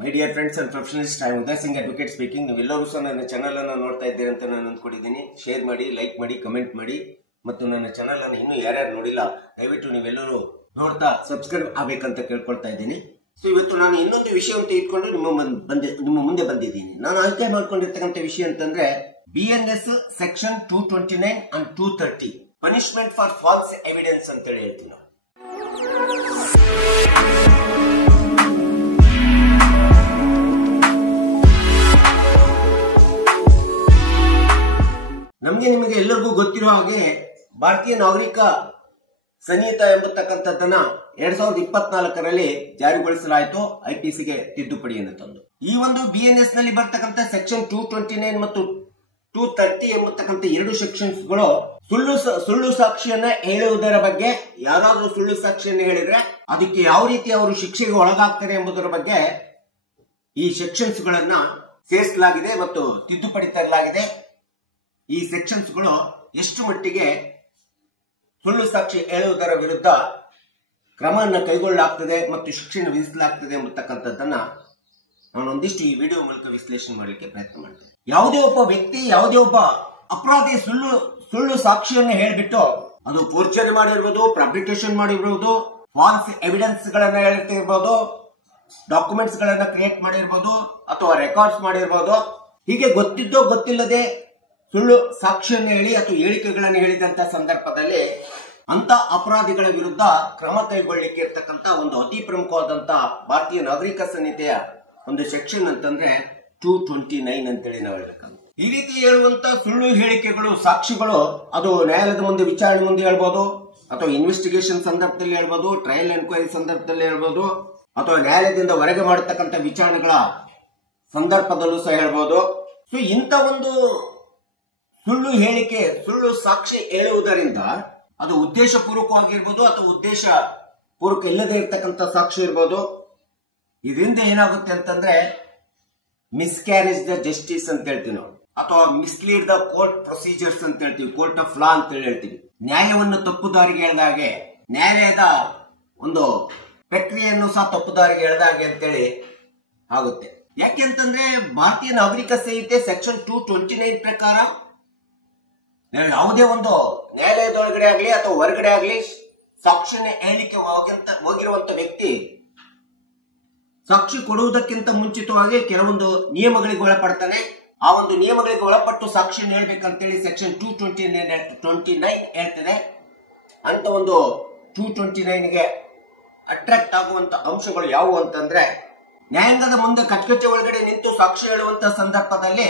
My dear friends and professionalist, I Uday Singh advocate speaking. ನೀವೆಲ್ಲರೂ ಸಹ ನನ್ನ ಚಾನಲ್ ಅನ್ನು ನೋಡ್ತಾ ಇದ್ದೀರಿ ಅಂತ ನಾನು ಅಂದ್ಕೊಂಡಿದ್ದೀನಿ. ಶೇರ್ ಮಾಡಿ, ಲೈಕ್ ಮಾಡಿ, ಕಮೆಂಟ್ ಮಾಡಿ, ಮತ್ತು ನನ್ನ ಚಾನಲ್ ಅನ್ನು ಇನ್ನೂ ಯಾರ್ಯಾರು ನೋಡಿಲ್ಲ ದಯವಿಟ್ಟು ನೀವೆಲ್ಲರೂ ನೋಡ್ತಾ ಸಬ್ಸ್ಕ್ರೈಬ್ ಆಗಬೇಕಂತ ಕೇಳ್ಕೊಳ್ತಾ ಇದ್ದೀನಿ. ಸೊ ಇವತ್ತು ನಾನು ಇನ್ನೊಂದು ವಿಷಯವನ್ನು ತೆಗೆದುಕೊಂಡು ನಿಮ್ಮ ಮುಂದೆ ಬಂದಿದ್ದೀನಿ. ನಾನು ಆಯ್ಕೆ ಮಾಡ್ಕೊಂಡಿರ್ತಕ್ಕಂಥ ವಿಷಯ ಅಂತಂದ್ರೆ BNS section 229 and 230 punishment for false evidence ಅಂತ ಹೇಳಿ ಹೇಳ್ತೀನಿ ನಾವು. ನಿಮಗೆ ಎಲ್ಲರಿಗೂ ಗೊತ್ತಿರುವ ಹಾಗೆ ಭಾರತೀಯ ನಾಗರಿಕ ಸಂಹಿತ ಎಂಬತಕ್ಕಂಥದ್ದನ್ನ 2024ರಲ್ಲಿ ಜಾರಿಗೊಳಿಸಲಾಯಿತು. IPCಗೆ ತಿದ್ದುಪಡಿಯನ್ನು ತಂದು ಈ ಒಂದು BNS ನಲ್ಲಿ ಬರ್ತಕ್ಕಂಥ ಸೆಕ್ಷನ್ 229 ಮತ್ತು 230 ಎಂಬತಕ್ಕಂಥ ಎರಡು ಸೆಕ್ಷನ್ಸ್ಗಳು ಸುಳ್ಳು ಸಾಕ್ಷಿಯನ್ನ ಹೇಳುವುದರ ಬಗ್ಗೆ, ಯಾರಾದ್ರೂ ಸುಳ್ಳು ಸಾಕ್ಷಿಯನ್ನು ಹೇಳಿದ್ರೆ ಅದಕ್ಕೆ ಯಾವ ರೀತಿ ಅವರು ಶಿಕ್ಷೆಗೆ ಒಳಗಾಗ್ತಾರೆ ಎಂಬುದರ ಬಗ್ಗೆ ಈ ಸೆಕ್ಷನ್ಸ್ ಗಳನ್ನ ಸೇರಿಸಲಾಗಿದೆ ಮತ್ತು ತಿದ್ದುಪಡಿ ತರಲಾಗಿದೆ. ಈ ಸೆಕ್ಷನ್ಸ್ಗಳು ಎಷ್ಟು ಮಟ್ಟಿಗೆ ಸುಳ್ಳು ಸಾಕ್ಷಿ ಹೇಳುವುದರ ವಿರುದ್ಧ ಕ್ರಮವನ್ನು ಕೈಗೊಳ್ಳಲಾಗ್ತದೆ ಮತ್ತು ಶಿಕ್ಷೆಯನ್ನು ವಿಧಿಸಲಾಗ್ತದೆ ಎಂಬತಕ್ಕಂಥದ್ದನ್ನ ನಾನೊಂದಿಷ್ಟು ಈ ವಿಡಿಯೋ ಮೂಲಕ ವಿಶ್ಲೇಷಣೆ ಮಾಡಲಿಕ್ಕೆ ಪ್ರಯತ್ನ ಮಾಡ್ತೇನೆ. ಯಾವುದೇ ಒಬ್ಬ ವ್ಯಕ್ತಿ, ಯಾವುದೇ ಒಬ್ಬ ಅಪರಾಧಿ ಸುಳ್ಳು ಸಾಕ್ಷಿಯನ್ನು ಹೇಳಿಬಿಟ್ಟು ಅದು ಫೋರ್ಜರಿ ಮಾಡಿರ್ಬೋದು, ಫ್ಯಾಬ್ರಿಕೇಶನ್ ಮಾಡಿರ್ಬೋದು, ಫಾಲ್ಸ್ ಎವಿಡೆನ್ಸ್ ಗಳನ್ನ ಹೇಳ್ತಿರ್ಬೋದು, ಡಾಕ್ಯುಮೆಂಟ್ಸ್ ಗಳನ್ನ ಕ್ರಿಯೇಟ್ ಮಾಡಿರ್ಬೋದು, ಅಥವಾ ರೆಕಾರ್ಡ್ಸ್ ಮಾಡಿರ್ಬೋದು, ಹೀಗೆ ಗೊತ್ತಿದ್ದೋ ಗೊತ್ತಿಲ್ಲದೆ ಸುಳ್ಳು ಸಾಕ್ಷಿಯನ್ನು ಹೇಳಿ ಅಥವಾ ಹೇಳಿಕೆಗಳನ್ನು ಹೇಳಿದಂತ ಸಂದರ್ಭದಲ್ಲಿ ಅಂತ ಅಪರಾಧಿಗಳ ವಿರುದ್ಧ ಕ್ರಮ ಕೈಗೊಳ್ಳಲಿಕ್ಕೆ ಇರ್ತಕ್ಕಂಥ ಒಂದು ಅತಿ ಪ್ರಮುಖವಾದಂತ ಭಾರತೀಯ ನಾಗರಿಕ ಸಂಹಿತೆಯ ಒಂದು ಸೆಕ್ಷನ್ ಅಂತಂದ್ರೆ 229 ಅಂತೇಳಿ ನಾವು ಹೇಳ್ಬೇಕಂತ. ಈ ರೀತಿ ಹೇಳುವಂತ ಸುಳ್ಳು ಹೇಳಿಕೆಗಳು, ಸಾಕ್ಷಿಗಳು ಅದು ನ್ಯಾಯಾಲಯದ ಮುಂದೆ ವಿಚಾರಣೆ ಮುಂದೆ ಹೇಳ್ಬೋದು, ಅಥವಾ ಇನ್ವೆಸ್ಟಿಗೇಷನ್ ಸಂದರ್ಭದಲ್ಲಿ ಹೇಳ್ಬೋದು, ಟ್ರಯಲ್ ಎನ್ಕ್ವೈರಿ ಸಂದರ್ಭದಲ್ಲಿ ಹೇಳ್ಬೋದು, ಅಥವಾ ನ್ಯಾಯಾಲಯದಿಂದ ಹೊರಗೆ ಮಾಡತಕ್ಕಂಥ ವಿಚಾರಣೆಗಳ ಸಂದರ್ಭದಲ್ಲೂ ಸಹ ಹೇಳ್ಬೋದು. ಸೊ ಇಂಥ ಒಂದು ಸುಳ್ಳು ಹೇಳಿಕೆ, ಸುಳ್ಳು ಸಾಕ್ಷಿ ಹೇಳುವುದರಿಂದ ಅದು ಉದ್ದೇಶ ಪೂರ್ವಕವಾಗಿರ್ಬೋದು ಅಥವಾ ಉದ್ದೇಶ ಪೂರ್ವಕ ಇಲ್ಲದೆ ಇರ್ತಕ್ಕಂಥ ಸಾಕ್ಷಿ ಇರ್ಬೋದು. ಇದರಿಂದ ಏನಾಗುತ್ತೆ ಅಂತಂದ್ರೆ ಮಿಸ್ಕ್ಯಾರೇಜ್ ದ ಜಸ್ಟಿಸ್ ಅಂತ ಹೇಳ್ತೀವಿ ನಾವು, ಅಥವಾ ಮಿಸ್ಲೀಡ್ ದ ಕೋರ್ಟ್ ಪ್ರೊಸೀಜರ್ಸ್ ಅಂತ ಹೇಳ್ತೀವಿ, ಕೋರ್ಟ್ ಆಫ್ ಲಾ ಅಂತ ಹೇಳ್ತೀವಿ. ನ್ಯಾಯವನ್ನು ತಪ್ಪುದಾರಿಗೆ ಎಳೆದಾಗೆ, ನ್ಯಾಯಾಲಯದ ಒಂದು ಪ್ರಕ್ರಿಯೆಯನ್ನು ಸಹ ತಪ್ಪುದಾರಿಗೆ ಎಳೆದಾಗೆ ಅಂತೇಳಿ ಆಗುತ್ತೆ. ಯಾಕೆಂತಂದ್ರೆ ಭಾರತೀಯ ನಾಗರಿಕ ಸಂಹಿತೆ ಸೆಕ್ಷನ್ 229 ಪ್ರಕಾರ ಯಾವುದೇ ಒಂದು ನ್ಯಾಯಾಲಯದೊಳಗಡೆ ಆಗ್ಲಿ ಅಥವಾ ಹೊರಗಡೆ ಆಗ್ಲಿ ಸಾಕ್ಷಿಯನ್ನು ಹೇಳಲಿಕ್ಕೆ ಹೋಗಿರುವಂತ ವ್ಯಕ್ತಿ ಸಾಕ್ಷಿ ಕೊಡುವುದಕ್ಕಿಂತ ಮುಂಚಿತವಾಗಿ ಕೆಲವೊಂದು ನಿಯಮಗಳಿಗೆ ಒಳಪಡ್ತಾನೆ. ಆ ಒಂದು ನಿಯಮಗಳಿಗೆ ಒಳಪಟ್ಟು ಸಾಕ್ಷಿಯನ್ನು ಹೇಳ್ಬೇಕಂತೇಳಿ ಸೆಕ್ಷನ್ 229 ಹೇಳ್ತದೆ. ಅಂತ ಒಂದು 229ಗೆ ಅಟ್ರಾಕ್ಟ್ ಆಗುವಂತ ಅಂಶಗಳು ಯಾವುವು ಅಂತಂದ್ರೆ, ನ್ಯಾಯಾಂಗದ ಮುಂದೆ ಕಟ್ಕಟ್ಟೆ ಒಳಗಡೆ ನಿಂತು ಸಾಕ್ಷಿ ಹೇಳುವಂತ ಸಂದರ್ಭದಲ್ಲಿ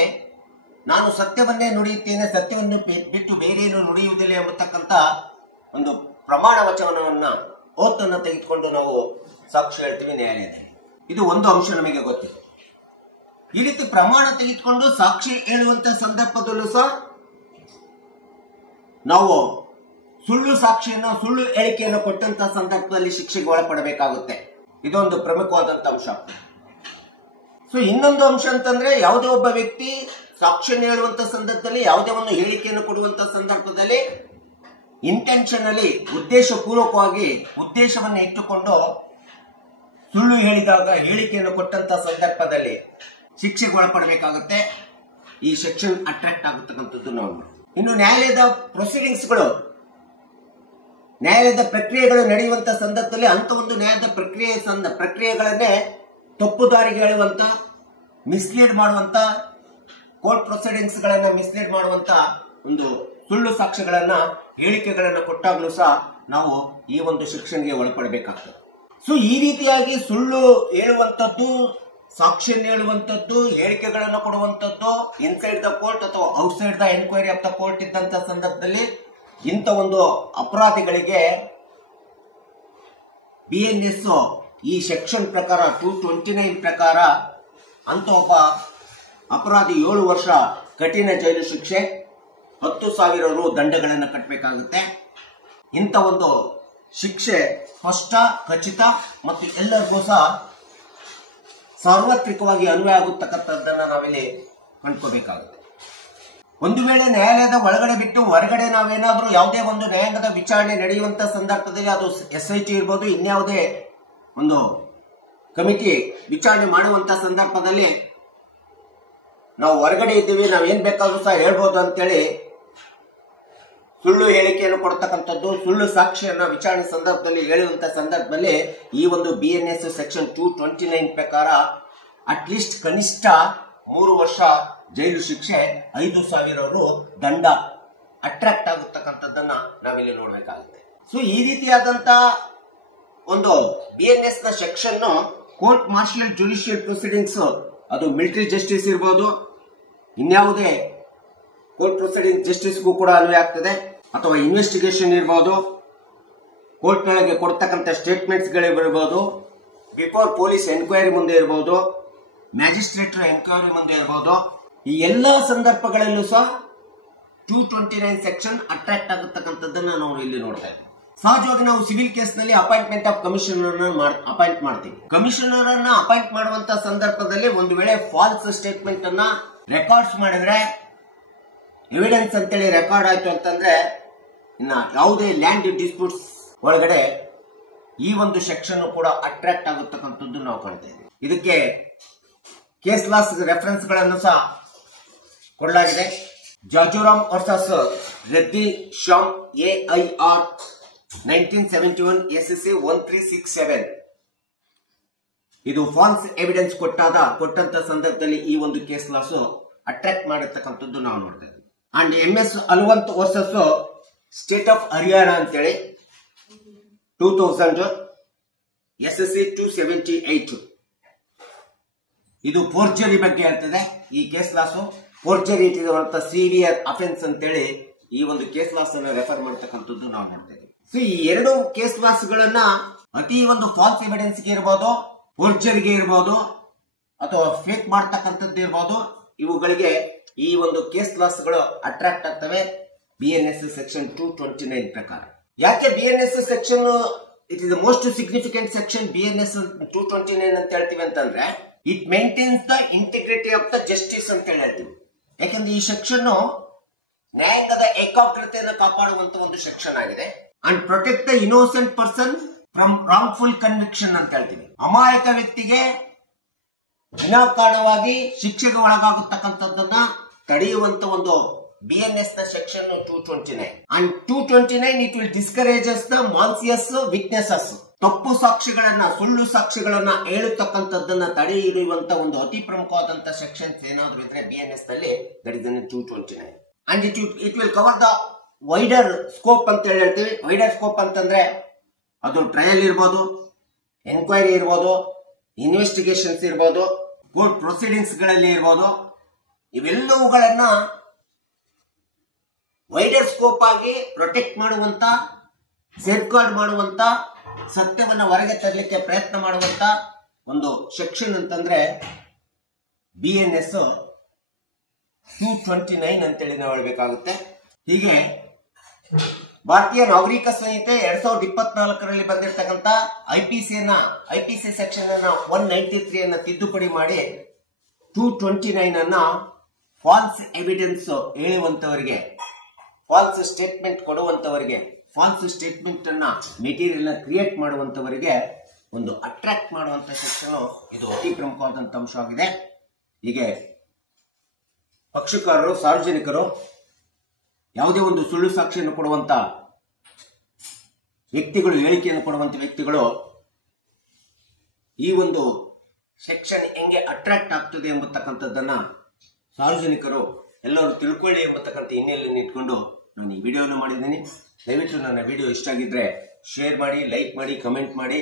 ನಾನು ಸತ್ಯವನ್ನೇ ನುಡಿಯುತ್ತೇನೆ, ಸತ್ಯವನ್ನು ಬಿಟ್ಟು ಬೇರೇನು ನುಡಿಯುವುದಿಲ್ಲ ಎಂಬತಕ್ಕಂಥ ಒಂದು ಪ್ರಮಾಣ ವಚನವನ್ನ ಓತನ್ನು ತೆಗೆದುಕೊಂಡು ನಾವು ಸಾಕ್ಷಿ ಹೇಳ್ತೀವಿ ನ್ಯಾಯಾಲಯದಲ್ಲಿ. ಇದು ಒಂದು ಅಂಶ ನಮಗೆ ಗೊತ್ತಿದೆ. ಈ ರೀತಿ ಪ್ರಮಾಣ ತೆಗೆದುಕೊಂಡು ಸಾಕ್ಷಿ ಹೇಳುವಂತ ಸಂದರ್ಭದಲ್ಲೂ ಸಹ ನಾವು ಸುಳ್ಳು ಸಾಕ್ಷಿಯನ್ನು, ಸುಳ್ಳು ಹೇಳಿಕೆಯನ್ನು ಕೊಟ್ಟಂತ ಸಂದರ್ಭದಲ್ಲಿ ಶಿಕ್ಷೆಗೆ ಒಳಪಡಬೇಕಾಗುತ್ತೆ. ಇದೊಂದು ಪ್ರಮುಖವಾದಂತ ಅಂಶ. ಸೊ ಇನ್ನೊಂದು ಅಂಶ ಅಂತಂದ್ರೆ, ಯಾವುದೇ ಒಬ್ಬ ವ್ಯಕ್ತಿ ಸಾಕ್ಷಿಯನ್ನು ಹೇಳುವಂತ ಸಂದರ್ಭದಲ್ಲಿ, ಯಾವುದೇ ಒಂದು ಹೇಳಿಕೆಯನ್ನು ಕೊಡುವಂತ ಸಂದರ್ಭದಲ್ಲಿ ಇಂಟೆನ್ಷನಲಿ, ಉದ್ದೇಶ ಪೂರ್ವಕವಾಗಿ ಉದ್ದೇಶವನ್ನು ಇಟ್ಟುಕೊಂಡು ಸುಳ್ಳು ಹೇಳಿದಾಗ, ಹೇಳಿಕೆಯನ್ನು ಕೊಟ್ಟಂತ ಸಂದರ್ಭದಲ್ಲಿ ಶಿಕ್ಷೆಗೆ ಒಳಪಡಬೇಕಾಗುತ್ತೆ. ಈ ಸೆಕ್ಷನ್ ಅಟ್ರಾಕ್ಟ್ ಆಗತಕ್ಕಂಥದ್ದು ನಾವು. ಇನ್ನು ನ್ಯಾಯಾಲಯದ ಪ್ರೊಸೀಡಿಂಗ್ಸ್ಗಳು, ನ್ಯಾಯಾಲಯದ ಪ್ರಕ್ರಿಯೆಗಳು ನಡೆಯುವಂತ ಸಂದರ್ಭದಲ್ಲಿ ಅಂತ ಒಂದು ನ್ಯಾಯದ ಪ್ರಕ್ರಿಯೆಗಳನ್ನೇ ತಪ್ಪುದಾರಿಗೆ ಹೇಳುವಂತ, ಮಿಸ್ಲೀಡ್ ಮಾಡುವಂತ, ಕೋರ್ಟ್ ಪ್ರೊಸೀಡಿಂಗ್ಸ್ ಗಳನ್ನ ಮಿಸ್ಲೀಡ್ ಮಾಡುವಂತ ಒಂದು ಸುಳ್ಳು ಸಾಕ್ಷ್ಯಗಳನ್ನ, ಹೇಳಿಕೆಗಳನ್ನ ಕೊಟ್ಟಾಗಲೂ ಸಹ ನಾವು ಈ ಒಂದು ಶಿಕ್ಷೆಗೆ ಒಳಪಡಬೇಕಾಗ್ತದೆ. ಸೊ ಈ ರೀತಿಯಾಗಿ ಸುಳ್ಳು ಹೇಳುವಂತದ್ದು, ಸಾಕ್ಷಿಯನ್ನು ಹೇಳುವಂತದ್ದು, ಹೇಳಿಕೆಗಳನ್ನು ಕೊಡುವಂತದ್ದು ಇನ್ಸೈಡ್ ದ ಕೋರ್ಟ್ ಅಥವಾ outside the enquiry of the court ಇದ್ದಂತ ಸಂದರ್ಭದಲ್ಲಿ ಇಂಥ ಒಂದು ಅಪರಾಧಿಗಳಿಗೆ BNS ಈ ಸೆಕ್ಷನ್ ಪ್ರಕಾರ 229 ಪ್ರಕಾರ ಅಂತ ಒಬ್ಬ ಅಪರಾಧಿ 7 ವರ್ಷ ಕಠಿಣ ಜೈಲು ಶಿಕ್ಷೆ, 10,000 ರು ದಂಡಗಳನ್ನು ಕಟ್ಟಬೇಕಾಗುತ್ತೆ. ಇಂಥ ಒಂದು ಶಿಕ್ಷೆ ಸ್ಪಷ್ಟ, ಖಚಿತ ಮತ್ತು ಎಲ್ಲರಿಗೂ ಸಹ ಸಾರ್ವತ್ರಿಕವಾಗಿ ಅನ್ವಯ ಆಗುತ್ತಕ್ಕಂಥದ್ದನ್ನ ನಾವಿಲ್ಲಿ ಕಂಡ್ಕೋಬೇಕಾಗುತ್ತೆ. ಒಂದು ವೇಳೆ ನ್ಯಾಯಾಲಯದ ಒಳಗಡೆ ಬಿಟ್ಟು ಹೊರಗಡೆ ನಾವೇನಾದ್ರೂ ಯಾವುದೇ ಒಂದು ನ್ಯಾಯಾಂಗದ ವಿಚಾರಣೆ ನಡೆಯುವಂತ ಸಂದರ್ಭದಲ್ಲಿ, ಅದು SIT ಇರ್ಬೋದು, ಇನ್ಯಾವುದೇ ಒಂದು ಕಮಿಟಿ ವಿಚಾರಣೆ ಮಾಡುವಂತ ಸಂದರ್ಭದಲ್ಲಿ ನಾವು ಹೊರಗಡೆ ಇದ್ದೀವಿ, ನಾವೇನ್ ಬೇಕಾದ್ರೂ ಸಹ ಹೇಳ್ಬೋದು ಅಂತೇಳಿ ಸುಳ್ಳು ಹೇಳಿಕೆಯನ್ನು ಕೊಡ್ತಕ್ಕಂಥದ್ದು, ಸುಳ್ಳು ಸಾಕ್ಷಿಯನ್ನ ವಿಚಾರಣೆ ಸಂದರ್ಭದಲ್ಲಿ ಹೇಳುವಂತ ಸಂದರ್ಭದಲ್ಲಿ ಈ ಒಂದು BNS ಸೆಕ್ಷನ್ 229 ಪ್ರಕಾರ ಅಟ್ಲೀಸ್ಟ್ ಕನಿಷ್ಠ 3 ವರ್ಷ ಜೈಲು ಶಿಕ್ಷೆ, 5,000 ರು ದಂಡ ಅಟ್ರಾಕ್ಟ್ ಆಗುತ್ತಕ್ಕಂಥದ್ದನ್ನ ನಾವಿಲ್ಲಿ ನೋಡ್ಬೇಕಾಗುತ್ತೆ. ಸೊ ಈ ರೀತಿಯಾದಂತ ಒಂದು BNS ನ section court martial judicial proceedings, ಅದು ಮಿಲಿಟರಿ ಜಸ್ಟಿಸ್ ಇರ್ಬೋದು, ಇನ್ಯಾವುದೇ ಕೋರ್ಟ್ ಪ್ರೊಸೀಡಿಂಗ್ ಜಸ್ಟಿಸ್ಗೂ ಕೂಡ ಅನ್ವಯ ಆಗ್ತದೆ, ಅಥವಾ ಇನ್ವೆಸ್ಟಿಗೇಷನ್ ಇರ್ಬೋದು, ಕೋರ್ಟ್ ಗಳಿಗೆ ಕೊಡ್ತಕ್ಕಂಥ ಸ್ಟೇಟ್ಮೆಂಟ್ಸ್ ಗಳಿರ್ಬೋದು, ಬಿಫೋರ್ ಪೊಲೀಸ್ ಎನ್ಕ್ವೈರಿ ಮುಂದೆ ಇರ್ಬೋದು, ಮ್ಯಾಜಿಸ್ಟ್ರೇಟ್ ಎನ್ಕ್ವೈರಿ ಮುಂದೆ ಇರ್ಬೋದು, ಈ ಎಲ್ಲಾ ಸಂದರ್ಭಗಳಲ್ಲೂ ಸಹ 229 ಸೆಕ್ಷನ್ ಅಟ್ರಾಕ್ಟ್ ಆಗತಕ್ಕಂಥದ್ದನ್ನ ನಾವು ಇಲ್ಲಿ ನೋಡ್ತಾ ಇದ್ದೀವಿ. ಸಹಜವಾಗಿ ನಾವು ಸಿವಿಲ್ ಕೇಸ್ ನಲ್ಲಿ ಅಪಾಯಿಂಟ್ಮೆಂಟ್ ಆಫ್ ಕಮಿಷನರ್ ಅಪಾಯಿಂಟ್ ಮಾಡ್ತೀವಿ. ಕಮಿಷನರ್ ಅನ್ನ ಅಪಾಯಿಂಟ್ ಮಾಡುವಂತ ಸಂದರ್ಭದಲ್ಲಿ ಒಂದು ವೇಳೆ ಫಾಲ್ಸ್ ಸ್ಟೇಟ್ಮೆಂಟ್ ಅನ್ನ ರೆಕಾರ್ಡ್ಸ್ ಮಾಡಿದ್ರೆ, ಎವಿಡೆನ್ಸ್ ಅಂತೇಳಿ ರೆಕಾರ್ಡ್ ಆಯ್ತು ಅಂತಂದ್ರೆ, ಇನ್ನ ಯಾವುದೇ ಲ್ಯಾಂಡ್ ಡಿಸ್ಪ್ಯೂಟ್ಸ್ ಒಳಗಡೆ ಈ ಒಂದು ಸೆಕ್ಷನ್ ಕೂಡ ಅಟ್ರಾಕ್ಟ್ ಆಗತಕ್ಕಂಥದ್ದು ನಾವು ಕಾಣ್ತಾ ಇದ್ದೀವಿ. ಇದಕ್ಕೆ ಕೇಸ್ ಲಾಸ್ ರೆಫರೆನ್ಸ್ ಗಳನ್ನು ಸಹ ಕೊಡಲಾಗಿದೆ. Jajuram versus Reddy Shyam AIR 1971 SC 1367. ಇದು ಫಾಲ್ಸ್ ಎವಿಡೆನ್ಸ್ ಕೊಟ್ಟಂತ ಸಂದರ್ಭದಲ್ಲಿ ಈ ಒಂದು ಕೇಸ್ ಲಾಸ್ ಅಟ್ರಾಕ್ಟ್ ಮಾಡಿರ್ತಕ್ಕಂಥದ್ದು ನಾವು ನೋಡ್ತಾ ಇದ್ದೀವಿ. And MS Alwant versus state of Haryana ಅಂತೇಳಿ 2000 SC 278. ಇದು ಫೋರ್ಜರಿ ಬಗ್ಗೆ ಹೇಳ್ತದೆ. ಈ ಕೇಸ್ ಲಾಸ್ ಫೋರ್ಜರಿ ಇಟ್ಟಿರುವಂತ ಸಿವಿಯರ್ ಅಫೆನ್ಸ್ ಅಂತೇಳಿ ಈ ಒಂದು ಕೇಸ್ ಲಾಸ್ ಅನ್ನು ರೆಫರ್ ಮಾಡತಕ್ಕಂಥದ್ದು ನಾವು ನೋಡ್ತಾ ಇದ್ದೀವಿ. ಸೊ ಈ ಎರಡು ಕೇಸ್ ಲಾಸ್ ಗಳನ್ನ ಅತಿ ಒಂದು ಫಾಲ್ಸ್ ಎವಿಡೆನ್ಸ್ ಗೆ ಇರಬಹುದು, ಫೋರ್ಜರಿಗೆ ಇರಬಹುದು, ಅಥವಾ ಫೇಕ್ ಮಾಡ್ತಕ್ಕಂಥದ್ದು ಇರಬಹುದು, ಇವುಗಳಿಗೆ ಈ ಒಂದು ಕೇಸ್ ಲಾಸ್ ಗಳು ಅಟ್ರಾಕ್ಟ್ ಆಗ್ತವೆ BNS ಸೆಕ್ಷನ್ 229 ಪ್ರಕಾರ. ಯಾಕೆ BNS section it is the most significant section BNS 229 ಅಂತ ಹೇಳ್ತೀವಿ ಅಂತಂದ್ರೆ, it maintains the integrity of the justice ಅಂತ ಹೇಳ್ತೀವಿ. ಯಾಕಂದ್ರೆ ಈ ಸೆಕ್ಷನ್ ನ್ಯಾಯಾಂಗದ ಏಕಾಗ್ರತೆಯನ್ನು ಕಾಪಾಡುವಂತ ಒಂದು ಸೆಕ್ಷನ್ ಆಗಿದೆ. And protect the innocent person from wrongful conviction ಅಂತ ಹೇಳ್ತೀವಿ. ಅಮಾಯಕ ವ್ಯಕ್ತಿಗೆ ವಿನಾಕಾರಣವಾಗಿ ಶಿಕ್ಷೆಗೆ ಒಳಗಾಗುತ್ತಕ್ಕಂಥದ್ದನ್ನ ತಡೆಯುವಂತ ಒಂದು BNS ನ section 229. And 229 it will discourages the malicious witnesses. ತಪ್ಪು ಸಾಕ್ಷಿಗಳನ್ನ, ಸುಳ್ಳು ಸಾಕ್ಷಿಗಳನ್ನ ಹೇಳತಕ್ಕಂಥದ್ದನ್ನ ತಡೆ ಹಿಡಿಯುವಂತ ಒಂದು ಅತಿ ಪ್ರಮುಖವಾದಂತ ಸೆಕ್ಷನ್ಸ್ ಏನಾದ್ರು ಇದ್ರೆ BNS ನಲ್ಲಿ, that is 229. And it will cover the wider scope ಅಂತ ಹೇಳ್ತೀವಿ. ವೈಡರ್ ಸ್ಕೋಪ್ ಅಂತಂದ್ರೆ ಅದು ಟ್ರಯಲ್ ಇರ್ಬೋದು, ಎನ್ಕ್ವೈರಿ ಇರ್ಬೋದು, ಇನ್ವೆಸ್ಟಿಗೇಷನ್ಸ್ ಇರ್ಬೋದು, ಕೋರ್ಟ್ ಪ್ರೊಸೀಡಿಂಗ್ಸ್ ಗಳಲ್ಲಿ ಇರ್ಬೋದು. ಇವೆಲ್ಲವುಗಳನ್ನ ವೈಡರ್ ಸ್ಕೋಪ್ ಆಗಿ ಪ್ರೊಟೆಕ್ಟ್ ಮಾಡುವಂತ, ಸೇಫ್ ಗಾರ್ಡ್ ಮಾಡುವಂತ, ಸತ್ಯವನ್ನ ಹೊರಗೆ ತರಲಿಕ್ಕೆ ಪ್ರಯತ್ನ ಮಾಡುವಂತ ಒಂದು ಸೆಕ್ಷನ್ ಅಂತಂದ್ರೆ BNS 229 ಅಂತೇಳಿ ನಾವು ಹೇಳ್ಬೇಕಾಗುತ್ತೆ. ಹೀಗೆ ಭಾರತೀಯ ನಾಗರಿಕ ಸಂಹಿತೆ 2024 ಬಂದಿರತಕ್ಕಂತ IPC ಸೆಕ್ಷನ್ 193 ಅನ್ನ ತಿದ್ದುಪಡಿ ಮಾಡಿ 229 ಅನ್ನ ಫಾಲ್ಸ್ ಎವಿಡೆನ್ಸ್ ಹೇಳುವಂತವರಿಗೆ, ಫಾಲ್ಸ್ ಸ್ಟೇಟ್ಮೆಂಟ್ ಕೊಡುವಂತವರಿಗೆ, ಫಾಲ್ಸ್ ಸ್ಟೇಟ್ಮೆಂಟ್ ಅನ್ನ ಮೆಟೀರಿಯಲ್ ಕ್ರಿಯೇಟ್ ಮಾಡುವಂತವರಿಗೆ ಒಂದು ಅಟ್ರಾಕ್ಟ್ ಮಾಡುವಂತ ಸೆಕ್ಷನ್ ಇದು ಅತಿ ಪ್ರಮುಖವಾದಂತ ಅಂಶವಾಗಿದೆ. ಹೀಗೆ ಪಕ್ಷಕಾರರು, ಸಾರ್ವಜನಿಕರು ಯಾವುದೇ ಒಂದು ಸುಳ್ಳು ಸಾಕ್ಷಿಯನ್ನು ಕೊಡುವಂತ ವ್ಯಕ್ತಿಗಳು, ಹೇಳಿಕೆಯನ್ನು ಕೊಡುವಂತ ವ್ಯಕ್ತಿಗಳು ಈ ಒಂದು ಸೆಕ್ಷನ್ ಹೆಂಗೆ ಅಟ್ರಾಕ್ಟ್ ಆಗ್ತದೆ ಎಂಬತಕ್ಕಂಥದ್ದನ್ನ ಸಾರ್ವಜನಿಕರು ಎಲ್ಲರೂ ತಿಳ್ಕೊಳ್ಳಿ ಎಂಬತಕ್ಕಂಥ ಹಿನ್ನೆಲೆಯನ್ನು ಇಟ್ಕೊಂಡು ನಾನು ಈ ವಿಡಿಯೋನ ಮಾಡಿದ್ದೀನಿ. ದಯವಿಟ್ಟು ನನ್ನ ವಿಡಿಯೋ ಇಷ್ಟ ಆಗಿದ್ರೆ ಶೇರ್ ಮಾಡಿ, ಲೈಕ್ ಮಾಡಿ, ಕಮೆಂಟ್ ಮಾಡಿ,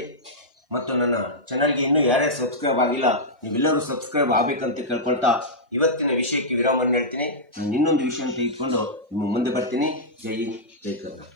ಮತ್ತು ನನ್ನ ಚಾನಲ್ಗೆ ಇನ್ನೂ ಯಾರ್ಯಾರು ಸಬ್ಸ್ಕ್ರೈಬ್ ಆಗಿಲ್ಲ ನೀವೆಲ್ಲರೂ ಸಬ್ಸ್ಕ್ರೈಬ್ ಆಗಬೇಕಂತ ಕೇಳ್ಕೊಳ್ತಾ ಇವತ್ತಿನ ವಿಷಯಕ್ಕೆ ವಿರಾಮವನ್ನು ಹೇಳ್ತೀನಿ. ನಾನು ಇನ್ನೊಂದು ವಿಷಯ ತೆಗೆದುಕೊಂಡು ನಿಮ್ಮ ಮುಂದೆ ಬರ್ತೀನಿ. ಜೈ ಹಿಂದ್, ಜೈ ಕರ್ನಾಟಕ.